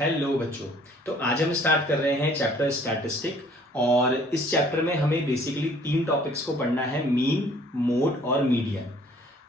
Hello बच्चों। तो आज हम स्टार्ट कर रहे हैं चैप्टर स्टैटिस्टिक और इस चैप्टर में हमें बेसिकली 3 टॉपिक्स को पढ़ना है, मीन, मोड और मीडियन।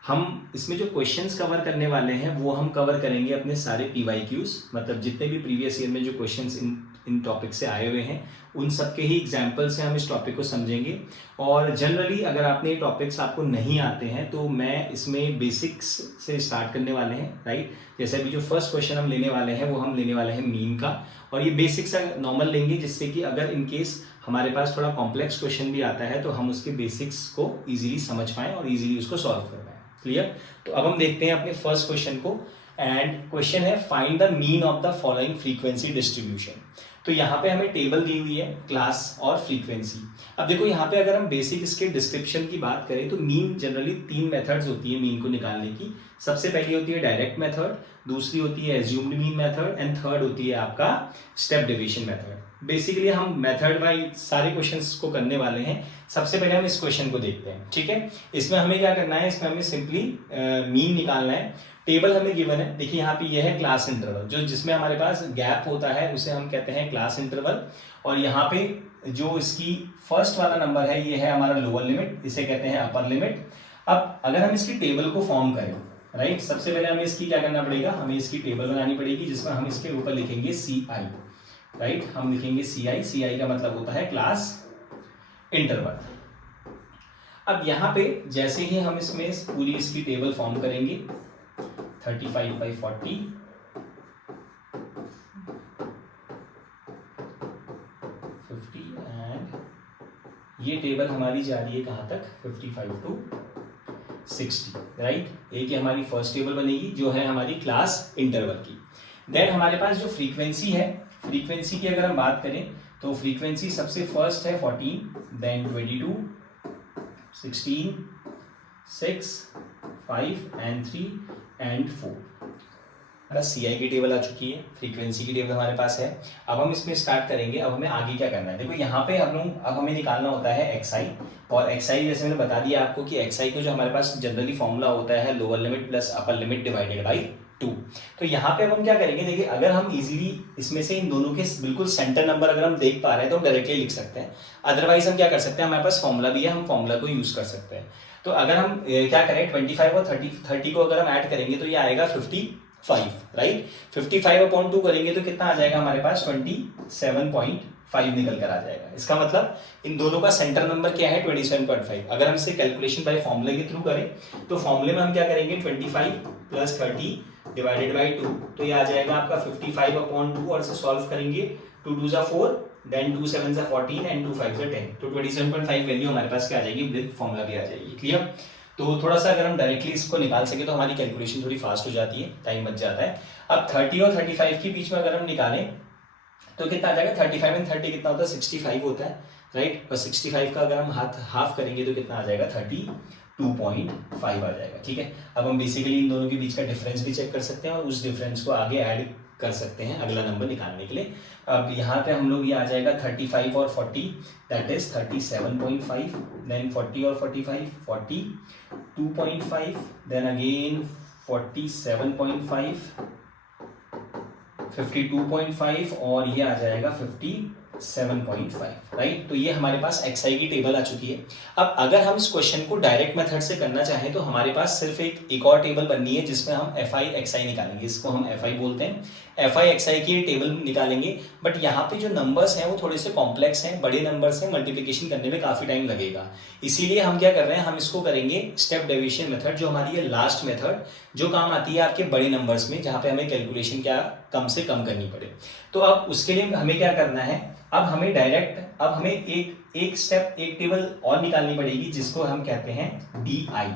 हम इसमें जो क्वेश्चंस कवर करने वाले हैं वो हम कवर करेंगे अपने सारे PYQs, मतलब जितने भी प्रीवियस ईयर में जो क्वेश्चंस इन टॉपिक से आए हुए हैं उन सब के ही एग्जाम्पल से हम इस टॉपिक को समझेंगे। और जनरली अगर आपने ये टॉपिक्स आपको नहीं आते हैं तो मैं इसमें बेसिक्स से स्टार्ट करने वाले हैं, राइट। जैसे अभी जो फर्स्ट क्वेश्चन हम लेने वाले हैं वो हम लेने वाले हैं मीन का, और ये बेसिक्स नॉर्मल लेंगे जिससे कि अगर इन केस हमारे पास थोड़ा कॉम्प्लेक्स क्वेश्चन भी आता है तो हम उसके बेसिक्स को ईजिली समझ पाएँ और ईजिली उसको सॉल्व कर पाएँ। क्लियर? तो अब हम देखते हैं अपने फर्स्ट क्वेश्चन को, एंड क्वेश्चन है find the mean of the following frequency distribution. तो यहाँ पे हमें टेबल दी हुई है, क्लास और फ्रीक्वेंसी। अब देखो यहाँ पे अगर हम बेसिक इसके डिस्क्रिप्शन की बात करें तो मीन जनरली 3 मेथड्स होती है मीन को निकालने की। सबसे पहली होती है डायरेक्ट मेथड, दूसरी होती है assumed mean method, and third होती है आपका स्टेप डेविएशन मेथड। बेसिकली हम मेथड वाइज सारे क्वेश्चंस को करने वाले हैं। सबसे पहले हम इस क्वेश्चन को देखते हैं, ठीक है। इसमें हमें क्या करना है, इसमें हमें सिंपली मीन निकालना है। टेबल हमें गिवन है, देखिए यहाँ पे ये है क्लास इंटरवल, जो जिसमें हमारे पास गैप होता है उसे हम कहते हैं क्लास इंटरवल। और यहाँ पे जो इसकी फर्स्ट वाला नंबर है ये है हमारा लोअर लिमिट, इसे कहते हैं अपर लिमिट। अब अगर हम इसकी टेबल को फॉर्म करें, राइट, सबसे पहले हमें इसकी क्या करना पड़ेगा, हमें इसकी टेबल बनानी पड़ेगी जिसमें हम इसके ऊपर लिखेंगे CI, राइट। हम लिखेंगे CI का मतलब होता है क्लास इंटरवल। अब यहाँ पे जैसे ही हम इसमें पूरी इसकी टेबल फॉर्म करेंगे 35/40, 50 एंड ये टेबल हमारी जा रही है कहाँ तक, 55 to 60, राइट। एक ही हमारी फर्स्ट टेबल बनेगी जो है हमारी क्लास इंटरवल की। देन हमारे पास जो फ्रीक्वेंसी है, फ्रीक्वेंसी की अगर हम बात करें तो फ्रीक्वेंसी सबसे फर्स्ट है 14, देन 22, 16, 6, 5 एंड 3 एंड 4। CI की टेबल आ चुकी है, फ्रीक्वेंसी की टेबल हमारे पास है। अब हम इसमें स्टार्ट करेंगे। अब हमें आगे क्या करना है, देखो यहाँ पे हम लोग अब हमें निकालना होता है XI, और XI जैसे मैंने बता दिया आपको कि XI को जो हमारे पास जनरली फॉर्मूला होता है lower limit plus upper limit divided by 2। तो यहाँ पे अब हम क्या करेंगे, देखिए अगर हम इजीली इसमें से इन दोनों के बिल्कुल सेंटर नंबर अगर हम देख पा रहे हैं तो हम डायरेक्टली लिख सकते हैं। अदरवाइज हम क्या कर सकते हैं, हमारे पास फॉर्मूला भी है, हम फॉर्मूला को यूज कर सकते हैं। तो अगर हम क्या करें 25 और 30 को अगर हम ऐड करेंगे तो ये आएगा 55, राइट। 55/2 करेंगे तो कितना आ जाएगा हमारे पास, 27.5 निकल कर आ जाएगा। इसका मतलब इन दोनों का सेंटर नंबर क्या है, 27.5। अगर हम इसे कैलकुलेशन बाय फॉर्मूले के थ्रू करें तो फॉर्मूले में हम क्या करेंगे, 25 + 30 डिवाइडेड बाई 2, तो ये आ जाएगा आपका 55/2, और इसे सॉल्व करेंगे 2 2 = 4, देन 2 7 = 14 एंड 2 5 = 10। तो 27.5 वैल्यू हमारे पास क्या आ जाएगी, विद फॉर्मूला भी आ जाएगी। क्लियर? तो थोड़ा सा अगर हम डायरेक्टली इसको निकाल सके तो हमारी कैलकुलेशन थोड़ी फास्ट हो जाती है, टाइम बच जाता है। अब 30 और 35 के बीच में अगर हम निकालें तो कितना आ जाएगा, 35 एंड 30 कितना होता है, 65 होता है, राइट। और 65 का अगर हम हाफ करेंगे तो कितना आ जाएगा, 32.5 आ जाएगा, ठीक है। अब हम बेसिकली इन दोनों के बीच का डिफरेंस भी चेक कर सकते हैं और उस डिफरेंस को आगे ऐड कर सकते हैं अगला नंबर निकालने के लिए। अब यहाँ पे हम लोग ये आ जाएगा 35 और 40, दैट इज 37.5, देन 40 और 45, 42.5, देन अगेन 47.5, 52.5 और ये आ जाएगा 57.5, राइट। तो ये हमारे पास XI की टेबल आ चुकी है। अब अगर हम इस क्वेश्चन को डायरेक्ट मेथड से करना चाहें तो हमारे पास सिर्फ एक और टेबल बननी है जिसमें हम FI XI निकालेंगे, इसको हम FI बोलते हैं। FI XI की टेबल निकालेंगे, बट यहाँ पे जो नंबर्स हैं वो थोड़े से कॉम्प्लेक्स हैं, बड़े नंबर से मल्टीप्लिकेशन करने में काफ़ी टाइम लगेगा। इसीलिए हम क्या कर रहे हैं, हम इसको करेंगे स्टेप डेविएशन मेथड, जो हमारी है लास्ट मेथड, जो काम आती है आपके बड़े नंबर्स में जहाँ पे हमें कैलकुलेशन क्या कम से कम करनी पड़े। तो अब उसके लिए हमें क्या करना है, अब हमें एक स्टेप एक टेबल और निकालनी पड़ेगी जिसको हम कहते हैं DI,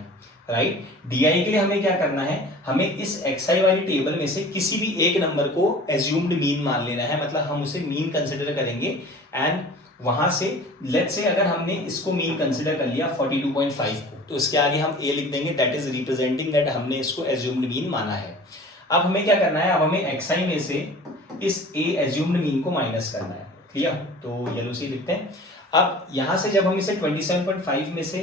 राइट। DI के लिए हमें क्या करना है, हमें इस XI वाली टेबल में से किसी भी एक नंबर को एज्यूम्ड मीन मान लेना है, मतलब हम उसे मीन कंसिडर करेंगे। एंड वहां से लेट्स से अगर हमने इसको मीन कंसिडर कर लिया 42.5 को, तो इसके आगे हम A लिख देंगे, दैट इज रिप्रेजेंटिंग दैट हमने इसको एज्यूम्ड मीन माना है। अब हमें क्या करना है, अब हमें XI में से इस A एज्यूम्ड मीन को माइनस करना है। क्लियर? तो येलो से लिखते हैं। अब यहाँ से जब हम इसे 27.5 में से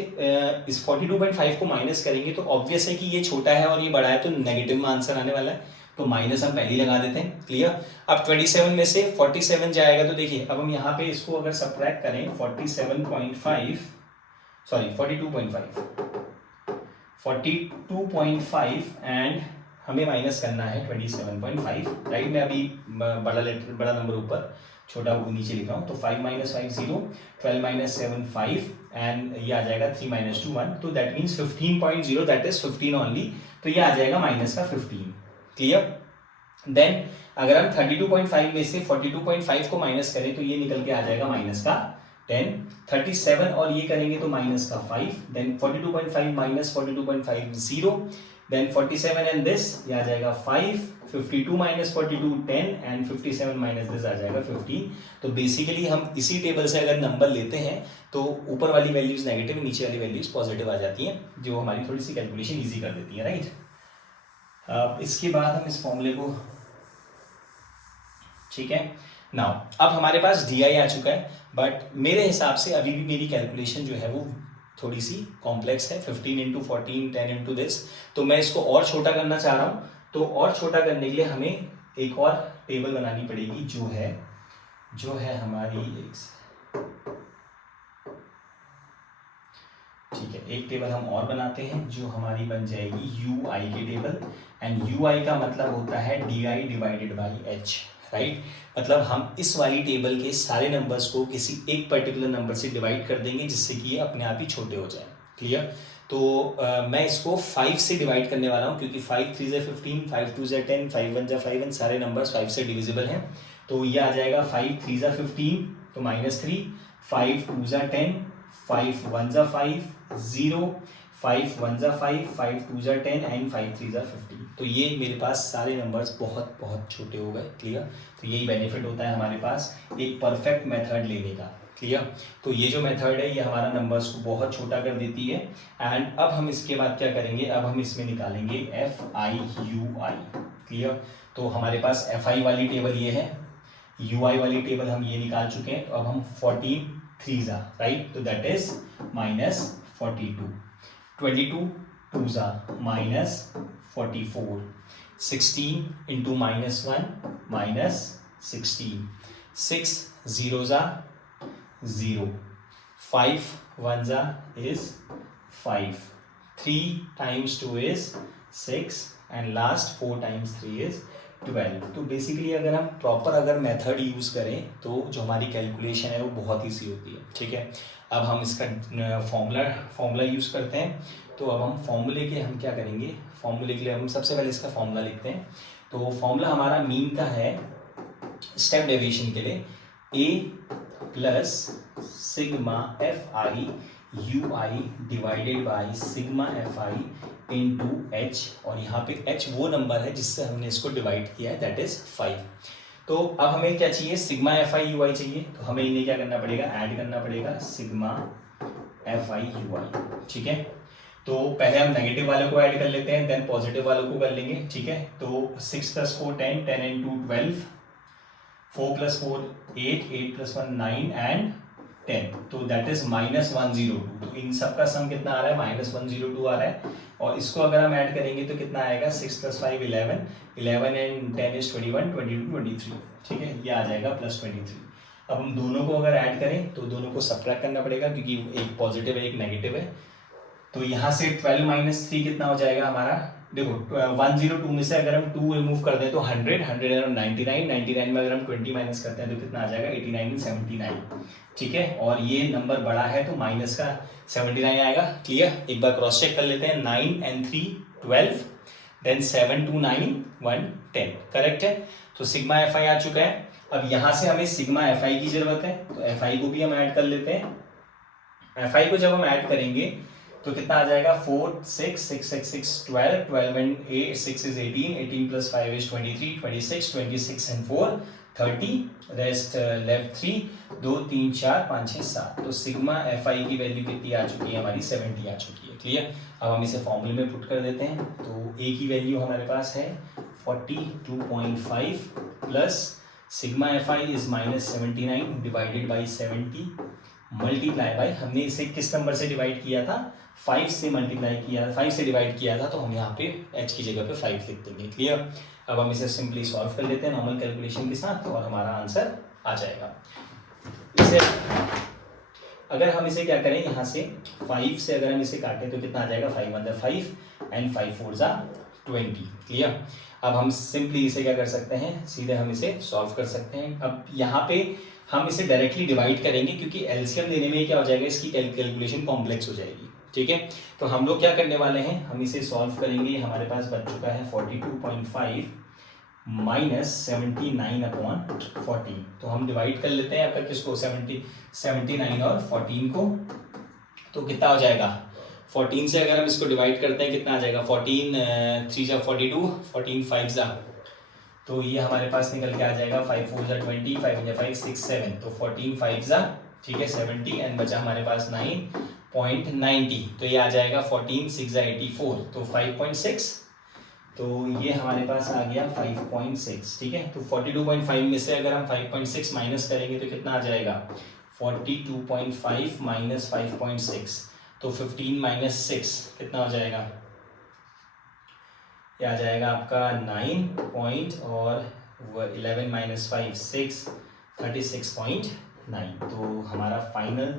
इस 42.5 को माइनस करेंगे तो ऑब्वियस है कि ये छोटा है और ये बड़ा है, तो नेगेटिव में आंसर आने वाला है। तो माइनस हम पहले ही लगा देते हैं, क्लियर। अब 27 में से 47 जाएगा तो देखिए अब हम यहाँ पे इसको अगर सब्ट्रैक्ट करें 42.5 एंड हमें माइनस करना है 27.5, राइट। मैं अभी बड़ा नंबर ऊपर छोटा वो नीचे लिख रहा हूँ। तो 5 - 5 0, 12 - 7 5 एंड ये आ जाएगा 3 - 2 1, तो that means 15.0, that is 15 only. तो ये आ जाएगा माइनस का 15, क्लियर। देन अगर हम 32.5 में से 42.5 को माइनस करें तो ये निकल के आ जाएगा माइनस का 10, 37 और ये करेंगे तो माइनस का 5, then 42.5 minus 42.5 0, then 47 and this ये आ जाएगा 5, 52 माइनस 42 10 एंड 57 माइनस दिस आ जाएगा 15। तो बेसिकली हम इसी टेबल से अगर नंबर लेते हैं तो ऊपर वाली वैल्यूज नेगेटिव, नीचे वाली वैल्यूज पॉजिटिव आ जाती हैं, जो हमारी थोड़ी सी कैलकुलेशन ईजी कर देती है, राइट। इसके बाद हम इस फॉर्मूले को, ठीक है नाउ, अब हमारे पास डी आई आ चुका है, बट मेरे हिसाब से अभी भी मेरी कैलकुलेशन जो है वो थोड़ी सी कॉम्प्लेक्स है। 15 × 14 10 × दिस, तो मैं इसको और छोटा करना चाह रहा हूँ। तो और छोटा करने के लिए हमें एक और टेबल बनानी पड़ेगी जो है हमारी ठीक है, एक टेबल हम और बनाते हैं जो हमारी बन जाएगी यू आई की टेबल, एंड यू आई का मतलब होता है d I divided by H, right. मतलब हम इस वाली टेबल के सारे नंबर्स को किसी एक पर्टिकुलर नंबर से डिवाइड कर देंगे जिससे कि ये अपने आप ही छोटे हो जाए, क्लियर। तो मैं इसको 5 से डिवाइड करने वाला हूँ, क्योंकि 5 3 × 15, 5 2 × 10, 5 1 × 5 एंड सारे नंबर्स 5 से डिविजिबल हैं। तो ये आ जाएगा 5 3 × 15 तो -3, 5 2 × 10, 5 1 × 5 0, 5 1 × 5, 5 2 × 10 एंड 5 3 × 15। तो ये मेरे पास सारे नंबर्स बहुत बहुत छोटे हो गए, क्लियर। तो यही बेनिफिट होता है हमारे पास एक परफेक्ट मेथड लेने का, क्लियर। तो ये जो मेथड है ये हमारा नंबर्स को बहुत छोटा कर देती है। एंड अब हम इसके बाद क्या करेंगे, अब हम इसमें निकालेंगे FIUI, क्लियर। तो हमारे पास FI वाली टेबल ये है, UI वाली टेबल हम ये निकाल चुके हैं। तो अब हम 14 3s, राइट, तो that is -42, 22 2s -44, 16 × -1 -16, 6 0s 0, 5 1s is 5, 3 × 2 is 6 and last 4 × 3 is 12। तो बेसिकली अगर हम प्रॉपर अगर मेथड यूज़ करें तो जो हमारी कैलकुलेशन है वो बहुत ईजी होती है, ठीक है। अब हम इसका फॉर्मूला यूज़ करते हैं। तो अब हम फॉर्मूले के हम क्या करेंगे, फॉर्मूले के लिए हम सबसे पहले इसका फॉर्मूला लिखते हैं। तो फॉर्मूला हमारा मीन का है स्टेप डेविएशन के लिए a plus sigma FI UI divided by sigma FI into H, और यहाँ पे h वो नंबर है जिससे हमने इसको डिवाइड किया है, दैट इज 5। तो अब हमें क्या चाहिए, सिग्मा FI UI चाहिए। तो हमें इन्हें क्या करना पड़ेगा, ऐड करना पड़ेगा सिग्मा FI UI, ठीक है। तो पहले हम नेगेटिव वाले को ऐड कर लेते हैं, देन पॉजिटिव वालों को कर लेंगे, ठीक है। तो 6 + 4 10, 10 × 2 12, 4 + 4 8, 8 + 1 9 एंड 10, तो दैट इज -102। तो इन सब का सम कितना आ रहा है, -102 आ रहा है। और इसको अगर हम ऐड करेंगे तो कितना आएगा, 6 + 5 11, 11 एंड 10 is 21, 22 23, ठीक है, ये आ जाएगा +23। अब हम दोनों को अगर ऐड करें तो दोनों को सब्ट्रैक्ट करना पड़ेगा, क्योंकि एक पॉजिटिव है एक नेगेटिव है। तो यहाँ से 12 - 3 कितना हो जाएगा हमारा, देखो 102 में से अगर हम 2 रिमूव कर दें तो 100, 100 और 99, 99 में अगर हम 20 माइनस करते हैं तो कितना आ जाएगा, 89 × 79, ठीक है। और ये नंबर बड़ा है तो माइनस का 79 आएगा, क्लियर। एक बार क्रॉस चेक कर लेते हैं, 9 and 3 12, देन 7 2 9 1 10, करेक्ट है। तो सिग्मा FI आ चुका है। अब यहाँ से हमें सिग्मा FI की जरूरत है, तो FI को भी हम ऐड कर लेते हैं। FI को जब हम ऐड करेंगे तो कितना आ जाएगा, 4 6 6 6 6 12, 12 and 8 6 is 18, 18 + 5 is 23, 26 26 and 4 30, rest left 3 2 3 4 5 6 7। तो सिग्मा FI की वैल्यू कितनी आ चुकी है हमारी, 70 आ चुकी है, क्लियर। अब हम इसे फॉर्मूले में पुट कर देते हैं। तो A की वैल्यू हमारे पास है 42.5 plus sigma FI is -79 divided by 70 multiply by, हमने इसे किस नंबर से डिवाइड किया था, 5 से मल्टीप्लाई किया, 5 से डिवाइड किया था, तो हम यहाँ पे h की जगह पे 5 लिख देंगे। क्लियर। अब हम इसे सिंपली सॉल्व कर लेते हैं नॉर्मल कैलकुलेशन के साथ और हमारा आंसर आ जाएगा। इसे अगर हम इसे क्या करें, यहाँ से 5 से अगर हम इसे काटें तो कितना आ जाएगा, 5 × 5 एंड 5 × 4 = 20। क्लियर। अब हम सिंपली इसे क्या कर सकते हैं, सीधे हम इसे सॉल्व कर सकते हैं। अब यहाँ पे हम इसे डायरेक्टली डिवाइड करेंगे क्योंकि एलसीएम देने में क्या हो जाएगा, इसकी कैलकुलेशन कॉम्प्लेक्स हो जाएगी। ठीक है, तो हम लोग क्या करने वाले हैं, हम इसे सॉल्व करेंगे। हमारे पास बच चुका है 42.5 माइनस 79/14। तो हम डिवाइड कर लेते हैं आपका किसको, 79 और 14 को, तो कितना हो जाएगा, 14 से अगर हम इसको डिवाइड करते हैं कितना आ जाएगा, 14 3 × 42, 14 5 × तो ये हमारे पास निकल के आ जाएगा 5 4 × 20, 5 × 5 6 7, तो 14 5 × ठीक है 70 एंड बचा हमारे पास 9.90, तो ये आ जाएगा 14 6 × 84, तो 5.6, तो ये हमारे पास आ गया 5.6। ठीक है, तो 42.5 में से अगर हम 5.6 माइनस करेंगे तो कितना आ जाएगा, 42.5 माइनस 5.6, तो 15 - 6 कितना हो जाएगा, ये आ जाएगा आपका 9 और 11 - 5 6, 36.9। तो हमारा फाइनल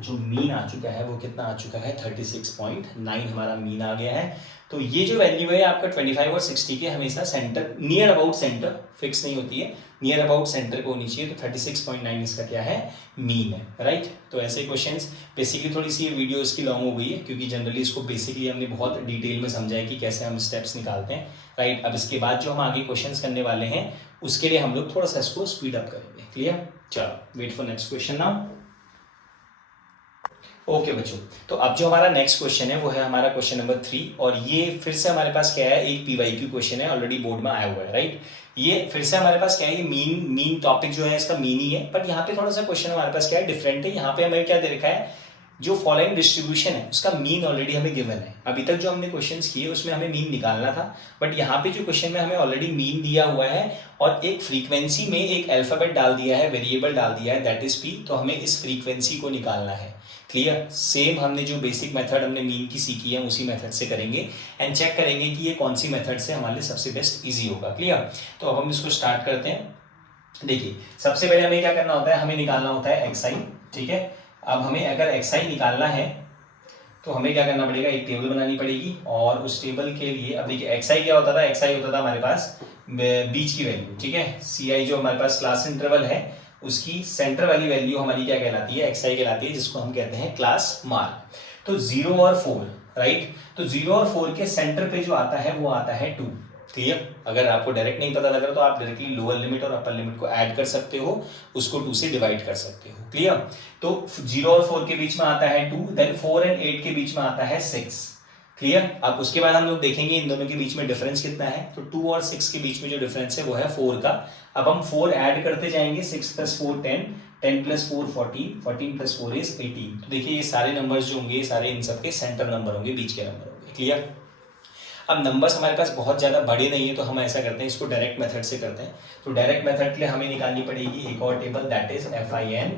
जो मीन आ चुका है वो कितना आ चुका है, 36.9 हमारा मीन आ गया है। तो ये जो वैल्यू है आपका 25 और 60 के हमेशा centre, near about centre, fix नहीं होती है, नियर अबाउट सेंटर को होनी चाहिए। तो 36.9 इसका क्या है, मीन है, राइट। तो ऐसे क्वेश्चंस, बेसिकली थोड़ी सी ये वीडियो इसकी लॉन्ग हो गई है क्योंकि जनरली इसको बेसिकली हमने बहुत डिटेल में समझा है कि कैसे हम स्टेप्स निकालते हैं, राइट। अब इसके बाद जो हम आगे क्वेश्चंस करने वाले हैं उसके लिए हम लोग थोड़ा सा इसको स्पीड अप करेंगे। क्लियर, चलो wait for next question now. Okay बच्चों, तो अब जो हमारा नेक्स्ट क्वेश्चन है वो है हमारा क्वेश्चन नंबर 3, और ये फिर से हमारे पास क्या है, एक पीवाईक्यू क्वेश्चन है, ऑलरेडी बोर्ड में आया हुआ है, राइट। ये फिर से हमारे पास क्या है, ये मीन टॉपिक जो है इसका मीन ही है, बट यहाँ पे थोड़ा सा क्वेश्चन हमारे पास क्या है, डिफरेंट है। यहाँ पे हमें क्या दे रखा है, जो फॉलोइंग डिस्ट्रीब्यूशन है उसका मीन ऑलरेडी हमें गिवन है। अभी तक जो हमने क्वेश्चंस किए उसमें हमें मीन निकालना था, बट यहाँ पे जो क्वेश्चन में हमें ऑलरेडी मीन दिया हुआ है और एक फ्रीक्वेंसी में एक अल्फाबेट डाल दिया है, वेरिएबल डाल दिया है, दैट इज पी। तो हमें इस फ्रीक्वेंसी को निकालना है। क्लियर, सेम हमने जो बेसिक मेथड हमने मीन की सीखी है उसी मेथड से करेंगे एंड चेक करेंगे कि ये कौन सी मेथड से हमारे लिए सबसे बेस्ट इजी होगा। क्लियर, तो अब हम इसको स्टार्ट करते हैं। देखिए, सबसे पहले हमें क्या करना होता है, हमें निकालना होता है एक्सआई। ठीक है, अब हमें अगर एक्सआई निकालना है तो हमें क्या करना पड़ेगा, एक टेबल बनानी पड़ेगी, और उस टेबल के लिए अब देखिए एक्सआई क्या होता था, एक्सआई होता था हमारे पास बीच की वैल्यू। ठीक है, सीआई जो हमारे पास क्लास इंटरवल है उसकी सेंटर वाली वैल्यू हमारी क्या कहलाती है, एक्सआई कहलाती है, जिसको हम कहते हैं क्लास मार्क। तो 0 और 4, राइट। तो 0 और 4 के सेंटर पे जो आता है वो आता है 2। क्लियर, अगर आपको डायरेक्ट नहीं पता लग रहा तो आप डायरेक्टली लोअर लिमिट और अपर लिमिट को ऐड कर सकते हो, उसको 2 से डिवाइड कर सकते हो। क्लियर, तो 0 और 4 के बीच में आता है 2, देन 4 और 8 के बीच में आता है 6। क्लियर, अब उसके बाद हम लोग देखेंगे इन दोनों के बीच में डिफरेंस कितना है। तो 2 और 6 के बीच में जो डिफरेंस है वो है 4 का। अब हम 4 ऐड करते जाएंगे, 6 + 4 10, 10 + 4 14, 14 + 4 is 18। तो देखिए ये सारे नंबर्स जो होंगे, सारे इन सब के सेंटर नंबर होंगे, बीच के नंबर होंगे। क्लियर, अब नंबर्स हमारे पास बहुत ज़्यादा बड़े नहीं है तो हम ऐसा करते हैं, इसको डायरेक्ट मेथड से करते हैं। तो डायरेक्ट मेथड के लिए हमें निकालनी पड़ेगी एक और table, that is FIN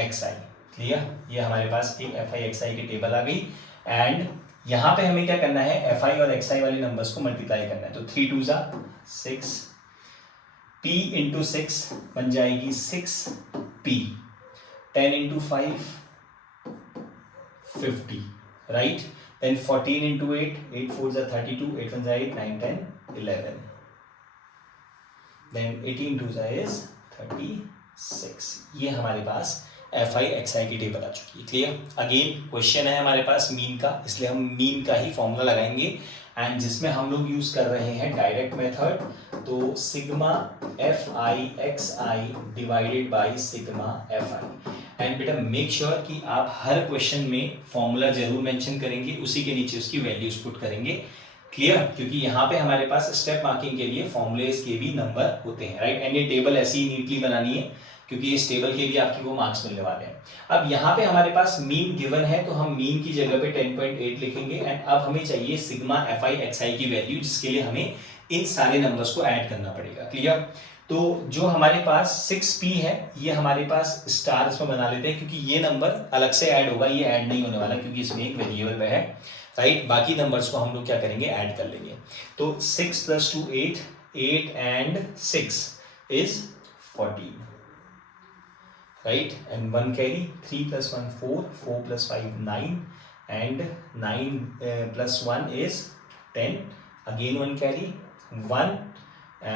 XI। Clear, ये हमारे पास एक FI XI की टेबल आ गई, एंड यहाँ पे हमें क्या करना है, FI और XI वाले नंबर्स को मल्टीप्लाई करना है। तो 3 2 6, P × 6 बन जाएगी 6P, 10 × 5 50, right. Then 14 × 8, 8 4 32, 8 1 8, 9 10 11. Then 18 2 is 36। ये हमारे पास FI XI की टेबल आ चुकी है। क्लियर, अगेन क्वेश्चन है हमारे पास मीन का, इसलिए हम मीन का ही फॉर्मूला लगाएंगे, एंड जिसमें हम लोग यूज कर रहे हैं डायरेक्ट मेथड। तो sigma FI XI divided by sigma FI। And बेटा मेक श्योर कि आप हर क्वेश्चन में फॉर्मूला जरूर मेंशन करेंगे, उसी के नीचे उसकी वैल्यूज पुट करेंगे। क्लियर, क्योंकि यहाँ पे हमारे पास स्टेप मार्किंग के लिए फॉर्मूलेस के भी नंबर होते हैं, राइट। एंड ये टेबल ऐसी ही नीटली बनानी है क्योंकि इस टेबल के भी आपकी वो मार्क्स मिलने वाले हैं। अब यहाँ पे हमारे पास मीन गिवन है तो हम मीन की जगह पे 10.8 लिखेंगे, एंड अब हमें चाहिए सिग्मा FI XI की वैल्यू, जिसके लिए हमें इन सारे नंबर्स को ऐड करना पड़ेगा। क्लियर? तो जो हमारे पास 6p है ये हमारे पास स्टार इसमें बना लेते हैं, क्योंकि ये नंबर अलग से ऐड होगा, ये ऐड नहीं होने वाला क्योंकि इसमें एक वेरिएबल है, राइट। बाकी नंबर्स को हम लोग क्या करेंगे, ऐड कर लेंगे। तो 6 + 2 8, 8 and 6 is 14, right, and 1 carry, 3 + 1 4, 4 + 5 9, and 9 + 1 is 10, again 1 carry, 1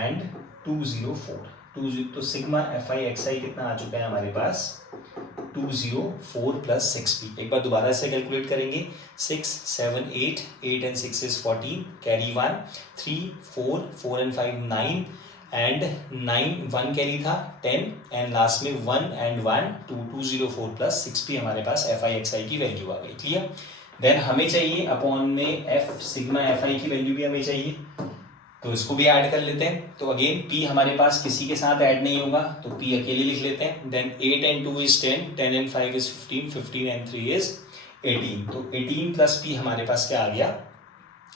and 204, 20, तो सिग्मा fi xi कितना आ चुका है हमारे पास, 204 + 6p। एक बार दोबारा से कैलकुलेट करेंगे, 6 7 8, 8 and 6 is 14, carry 1, 3 4, 4 and 5 9, and 9 1 carry था 10, एंड लास्ट में 1 and 1 2, 204 + 6p हमारे पास fi xi की वैल्यू आ गई। क्लियर? देन हमें चाहिए अपॉन में f सिग्मा fi की वैल्यू भी हमें चाहिए, तो इसको भी ऐड कर लेते हैं। तो अगेन p हमारे पास किसी के साथ ऐड नहीं होगा, तो p अकेले लिख लेते हैं। Then 8 and 2 is 10, 10 and 5 is 15, 15 and 3 is 18, तो 18 + p हमारे पास क्या आ गया,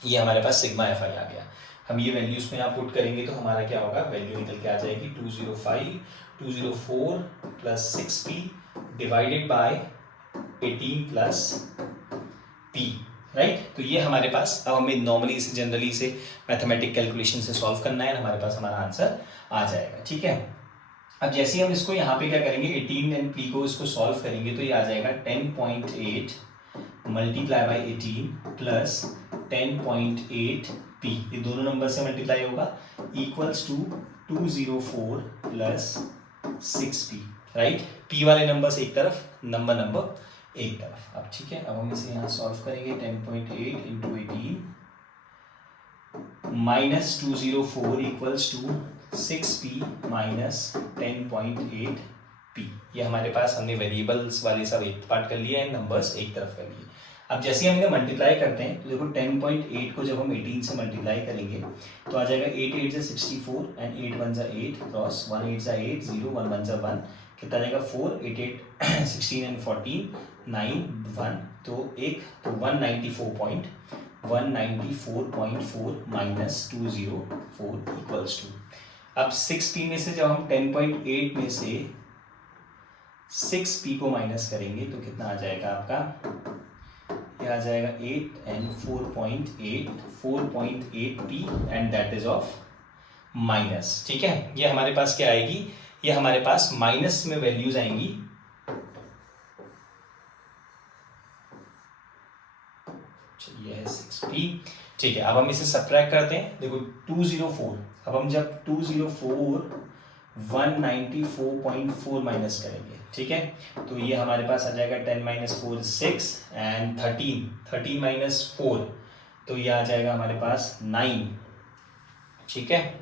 ये हमारे पास सिग्मा fi आ गया। हम ये वैल्यूज में आप पुट करेंगे तो हमारा क्या होगा, वैल्यू निकल के आ जाएगी 205 204 + 6p divided by 18 + p, right. तो ये हमारे पास, अब हमें नॉर्मली इसे जनरली इसे मैथमेटिक कैलकुलेशन से सॉल्व करना है, हमारे पास हमारा आंसर आ जाएगा। ठीक है, अब जैसे ही हम इसको यहाँ पे क्या करेंगे, 18 and p को इसको सॉल्व करेंगे तो ये आ जाएगा 10.8 मल्टीप्लाई बाई 18 प्लस 10.8p, ये दोनों नंबर से मल्टीप्लाई होगा, equals to 204 + 6p, right. p वाले नंबर्स एक तरफ, नंबर एक तरफ। अब ठीक है, अब हम इसे यहाँ सॉल्व करेंगे, 10.8 × 18 minus 204 equals to 6p minus 10.8p। ये हमारे पास हमने वेरिएबल्स वाले सब एक पार्ट कर लिया है, नंबर्स एक तरफ कर लिए। अब जैसे हम इन्हें मल्टीप्लाई करते हैं तो देखो 10.8 को जब हम 18 से मल्टीप्लाई करेंगे तो आ जाएगा 8 8 = 64 and 8 1 = 8 क्रॉस 1 8 = 8 0 1 1 = 1, कितना आ जाएगा 4 8 8 16 and 14 9 1, तो 194.4 माइनस 204 इक्वल्स टू, अब 6p में से जब हम 10.8 में से 6p को माइनस करेंगे तो कितना आ जाएगा आपका, ये आ जाएगा 8 and 4.8p and that is of minus. ठीक है, ये हमारे पास क्या आएगी, ये हमारे पास माइनस में वैल्यूज आएंगी, ये है 6p। ठीक है, अब हम इसे सब्ट्रैक्ट करते हैं, देखो 204, अब हम जब 204 194.4 माइनस करेंगे, ठीक है, तो ये हमारे पास आ जाएगा 10 - 4 = 6 एंड 13 - 4, तो ये आ जाएगा हमारे पास 9। ठीक है,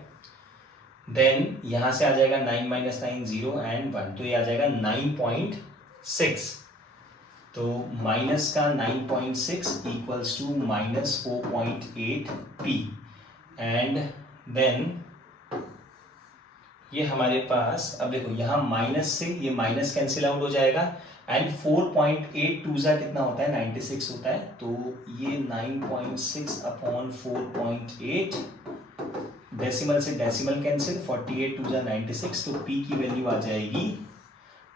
देन यहाँ से आ जाएगा 9 - 9 0 एंड 1, तो ये आ जाएगा 9.6, तो माइनस का 9.6 equals to -4.8p, and then ये हमारे पास, अब देखो यहाँ माइनस से ये माइनस कैंसिल आउट हो जाएगा, एंड 4.82 कितना होता है, 96 होता है, तो ये 9.6 अपॉन 4.8, डेसिमल से डेसिमल कैंसिल, 48 2 = 96, तो p की वैल्यू आ जाएगी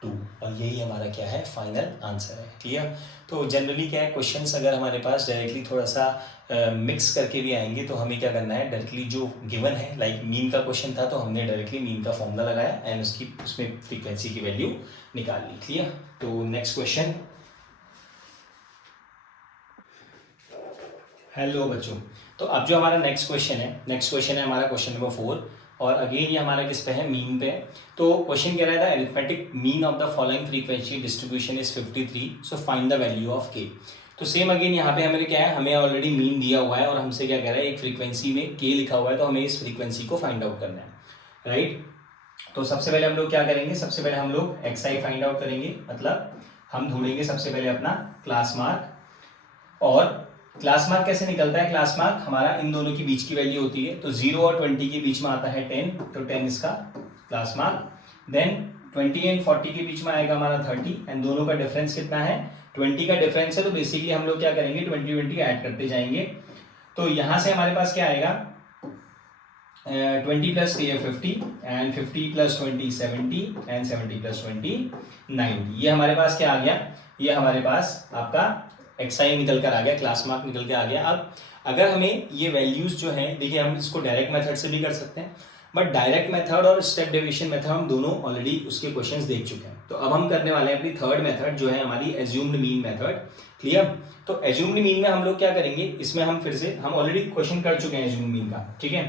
2, और यही हमारा क्या है, फाइनल आंसर है। क्लियर? तो जनरली क्या है, क्वेश्चंस अगर हमारे पास डायरेक्टली थोड़ा सा मिक्स करके भी आएंगे तो हमें क्या करना है, डायरेक्टली जो गिवन है, लाइक मीन का क्वेश्चन था तो हमने डायरेक्टली मीन का फॉर्मूला लगाया एंड उसमें फ्रीक्वेंसी की वैल्यू निकाल ली। क्लियर? तो नेक्स्ट क्वेश्चन। हेलो बच्चों, तो अब जो हमारा नेक्स्ट क्वेश्चन है हमारा क्वेश्चन नंबर 4, और अगेन ये हमारा किस पे है, मीन पे। तो क्वेश्चन कह रहा था arithmetic mean of the following frequency distribution is 53, so find the value of k। तो सेम अगेन यहाँ पे हमें क्या है, हमें ऑलरेडी मीन दिया हुआ है और हमसे क्या कह रहा है, एक फ्रीक्वेंसी में k लिखा हुआ है, तो हमें इस फ्रीक्वेंसी को फाइंड आउट करना है, राइट। तो सबसे पहले हम लोग क्या करेंगे, सबसे पहले हम लोग xi फाइंड आउट करेंगे, मतलब हम ढूंढेंगे सबसे पहले अपना क्लास मार्क, और क्लास मार्क कैसे निकलता है, क्लास मार्क हमारा इन दोनों के बीच की वैल्यू होती है, तो 0 और 20 के बीच में आता है 10, तो 10 इसका क्लास मार्क, देन 20 एंड 40 के बीच में आएगा हमारा 30, एंड दोनों का डिफरेंस कितना है, 20 का डिफरेंस है, तो बेसिकली हम लोग क्या करेंगे, 20 20 ऐड करते जाएंगे, तो यहाँ से हमारे पास क्या आएगा, 20 plus 50 and 50 plus 20 70 and 70 plus 20 90। ये हमारे पास क्या आ गया, ये हमारे पास आपका एक्साई निकल कर आ गया, क्लास मार्क निकल के आ गया। अब अगर हमें ये वैल्यूज जो है, देखिए हम इसको डायरेक्ट मेथड से भी कर सकते हैं, बट डायरेक्ट मेथड और स्टेप डेविएशन मेथड हम दोनों ऑलरेडी उसके क्वेश्चंस देख चुके हैं। तो अब हम करने वाले हैं अपनी थर्ड मेथड जो है हमारी एज्यूम्ड मीन मेथड। क्लियर? तो एज्यूम्ड मीन में हम लोग क्या करेंगे, इसमें हम फिर से हम ऑलरेडी क्वेश्चन कर चुके हैं एज्यूम्ड मीन का, ठीक है।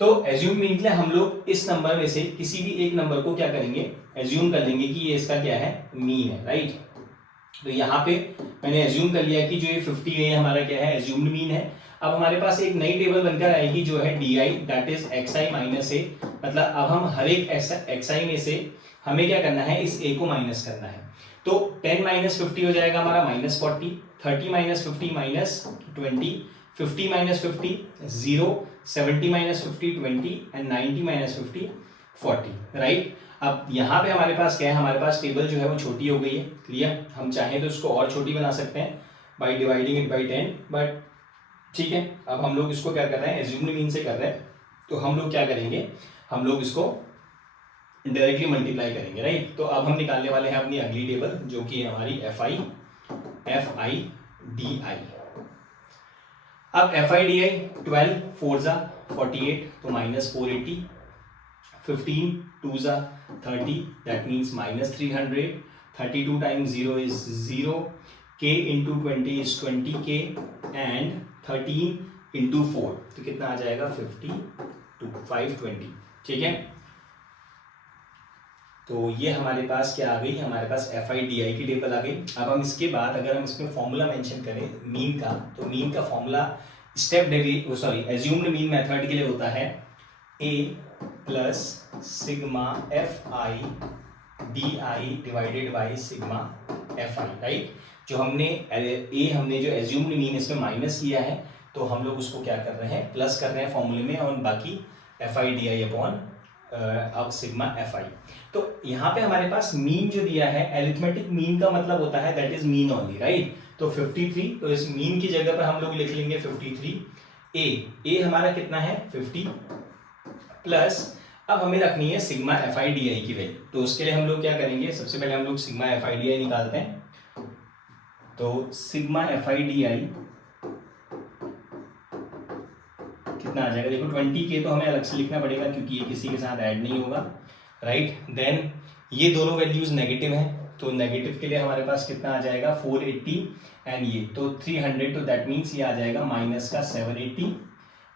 तो एज्यूम मीन के लिए हम लोग इस नंबर में से किसी भी एक नंबर को क्या करेंगे, एज्यूम कर लेंगे कि ये इसका क्या है, मीन है, राइट। तो यहाँ पे मैंने एज्यूम कर लिया कि जो ये 50 है हमारा क्या है, एज्यूम्ड मीन है। अब हमारे पास एक नई टेबल बनकर आएगी जो है d i, that is x i minus a. मतलब अब हम हर एक एक्स आई में से हमें क्या करना है, इस ए को माइनस करना है। तो 10 माइनस 50 हो जाएगा हमारा minus 40, 30 minus 50 minus 20, 50 minus 50 0, 70 minus 50 20 and 90 minus 50 40, right. अब यहाँ पे हमारे पास क्या है, हमारे पास टेबल जो है वो छोटी हो गई है। क्लियर? हम चाहें तो इसको और छोटी बना सकते हैं by dividing it by 10, but ठीक है। अब हम लोग इसको क्या कर रहे हैं, एज्यूम्ड मीन से कर रहे हैं, तो हम लोग क्या करेंगे, हम लोग इसको डायरेक्टली मल्टीप्लाई करेंगे, राइट। तो अब हम निकालने वाले हैं अपनी अगली टेबल जो कि है हमारी एफ आई डी आई। अब एफ आई डी आई 12 4 जा 48 तो माइनस 480, 15 2 जा 30 that means minus 300, 32 times 0 is 0, k into 20 is 20k and 13 into 4 तो कितना आ जाएगा 520, ठीक है। तो ये हमारे पास क्या आ गई, हमारे पास एफ आई डी आई की टेबल आ गई। अब हम इसके बाद अगर हम इसमें फॉर्मूला मेंशन करें मीन का, तो मीन का फॉर्मूला एज्यूम्ड मीन मेथड के लिए होता है a plus sigma F I D I divided by sigma F I, right. जो हमने हमने जो एज्यूम्ड मीन इसमें माइनस किया है, तो हम लोग उसको क्या कर रहे हैं, प्लस कर रहे हैं फॉर्मूले में, और बाकी F I D I upon अब सिग्मा एफ आई। तो यहाँ पे हमारे पास मीन जो दिया है, एरिथमेटिक मीन का मतलब होता है that is mean only, right. तो 53, तो इस मीन की जगह पर हम लोग लिख लेंगे 53। ए हमारा कितना है 50 प्लस, अब हमें रखनी है sigma F I D I की वैल्यू। तो उसके लिए हम लोग क्या करेंगे, सबसे पहले हम लोग sigma F I D I निकालते हैं। तो sigma F I D I कितना आ जाएगा, देखो 20k तो हमें अलग से लिखना पड़ेगा क्योंकि ये किसी के साथ ऐड नहीं होगा, राइट। देन ये दोनों वैल्यूज नेगेटिव हैं, तो नेगेटिव के लिए हमारे पास कितना आ जाएगा 480 एंड ये तो 300, तो दैट मीन्स ये आ जाएगा माइनस का 780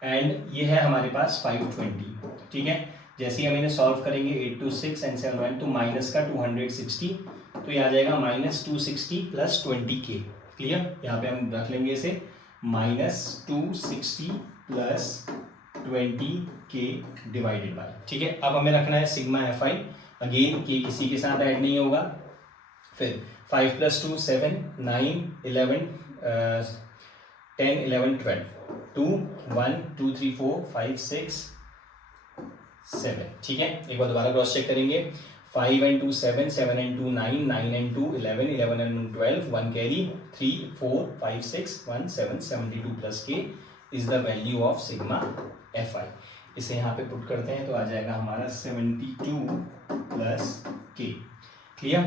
एंड ये है हमारे पास 520, ठीक है। जैसे ही हम इन्हें सॉल्व करेंगे 8 to 6 एंड 7 1 तो माइनस का 260, तो ये आ जाएगा माइनस 260 प्लस 20k। क्लियर? यहाँ पे हम रख लेंगे इसे minus 260 plus 20k divided bye, ठीक है। अब हमें रखना है सिग्मा एफ आई, अगेन के किसी के साथ ऐड नहीं होगा। फिर 5 प्लस 2 7 9 11 10 11 12 2 1 2 3 4 5 6 7, ठीक है। एक बार दोबारा क्रॉस चेक करेंगे, 5 and 2 7, 7 and 2 9, 9 and 2 11, 11 and 12 1 carry 3 4 5 6 1 7 72 plus k is the value of sigma fi। इसे यहाँ पे पुट करते हैं तो आ जाएगा हमारा 72 प्लस k। क्लियर?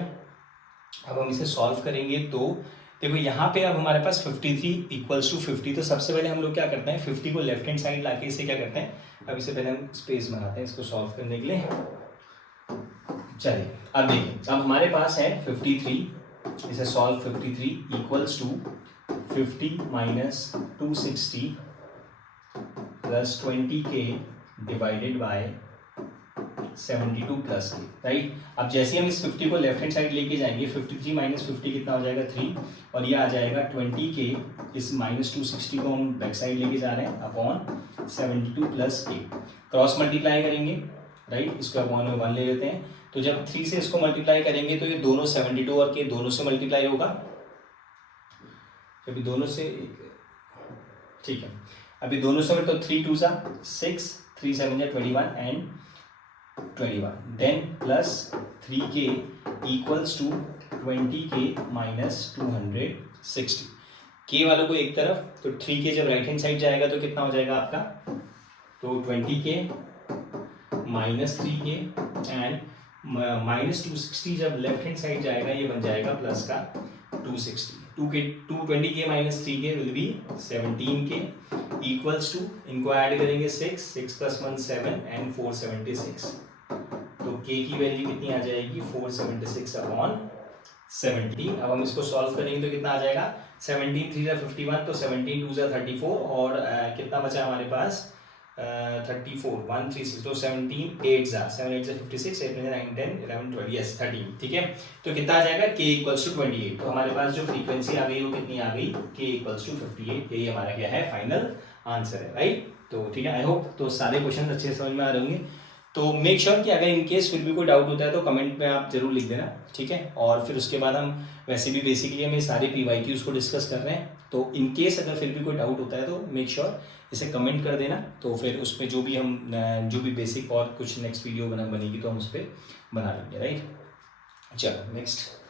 अब हम इसे सॉल्व करेंगे तो देखो यहाँ पे अब हमारे पास 53 इक्वल्स टू 50, तो सबसे पहले हम लोग क्या करते हैं 50 को लेफ्ट हैंड साइड लाके इसे क्या करते हैं, अब इसे पहले हम स्पेस बनाते हैं इसको सॉल्व करने के लिए। चलिए अब देखिए, अब हमारे पास है 53, इसे solve 53 equals to 50 minus 260 plus 20k divided by 72 plus k, right. अब जैसे हम इस 50 को लेफ्ट हैंड साइड लेके जाएंगे, 53 माइनस 50 कितना हो जाएगा 3, और ये आ जाएगा 20k, इस माइनस 260 को हम बैक साइड लेके जा रहे हैं अपॉन 72 प्लस के, क्रॉस मल्टीप्लाई करेंगे, राइट। इसको अपॉन में 1 ले लेते हैं, तो जब 3 से इसको मल्टीप्लाई करेंगे तो ये दोनों 72 और के दोनों से मल्टीप्लाई होगा, अभी दोनों से, ठीक है, अभी दोनों से तो 3 2 6 3 7 21 and 21, then plus 3k equals to 20k minus 260। k वालों को एक तरफ, तो 3k जब राइट हैंड साइड जाएगा तो कितना हो जाएगा आपका तो 20K -3K एंड -260 जब लेफ्ट हैंड साइड जाएगा ये बन जाएगा प्लस का 260। 220K -3K will be 17K equals to, इनको ऐड करेंगे 6 + 1 7 एंड 476। तो K की वैल्यू कितनी आ जाएगी 476/70। अब हम इसको सॉल्व करेंगे तो कितना आ जाएगा 17 3 × 51, तो 17 2 × 34 और कितना बचा हमारे पास 34 136, तो 17 8 × 7 8 × 56 8 9 10 11 12 यस 13। ठीक है, तो कितना आ जाएगा K = 28। तो हमारे पास जो फ्रीक्वेंसी आ गई वो कितनी आ गई K = 58। यही हमारा क्या है फाइनल आंसर है, राइट। तो ठीक है, आई होप तो सारे क्वेश्चन अच्छे से समझ में आ रहे होंगे। तो मेक श्योर कि अगर इन केस फिर भी कोई डाउट होता है तो कमेंट में आप जरूर लिख देना, ठीक है। और फिर उसके बाद हम वैसे भी बेसिकली हम ये सारे PYQs को डिस्कस कर रहे हैं, तो इन केस अगर फिर भी कोई डाउट होता है तो मेक श्योर इसे कमेंट कर देना। तो फिर उस पर जो भी बेसिक और कुछ नेक्स्ट वीडियो बनेगी तो हम उस पर बना लेंगे, राइट। चलो नेक्स्ट।